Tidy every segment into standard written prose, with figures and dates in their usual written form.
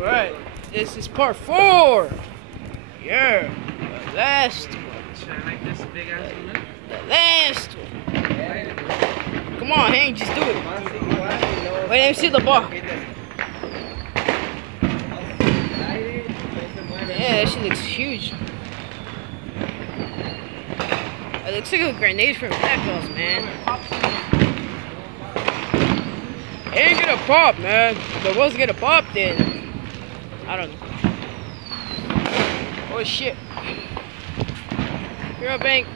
Right, this is part 4. Yeah, the last one. Should I make this big ass one? The last one. Come on, Hank, just do it. Wait, let me see the ball. Yeah, that shit looks huge. It looks like a grenade from Black Ops, man. It ain't gonna pop, man. If it was gonna pop, then I don't know. Oh shit. Hero Bank.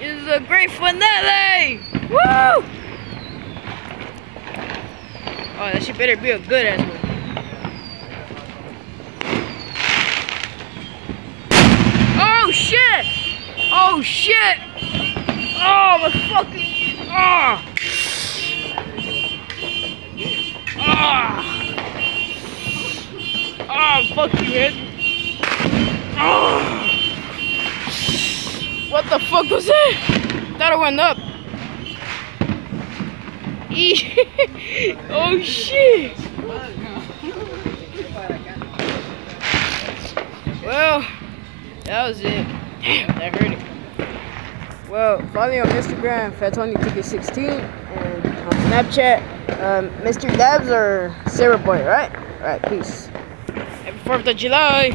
This is a great finale! Woo! Oh, that shit better be a good ass one. Oh shit! Oh shit! Oh my fucking! Oh! Oh, fuck you, Ed. Oh. What the fuck was that? Thought it went up. Oh shit. Well, that was it. Damn, that hurt it. Well, follow me on Instagram, Fatoni16, and on Snapchat, Mr. Dabs or Sarah Boy, right? Alright, peace. Happy 4th of July.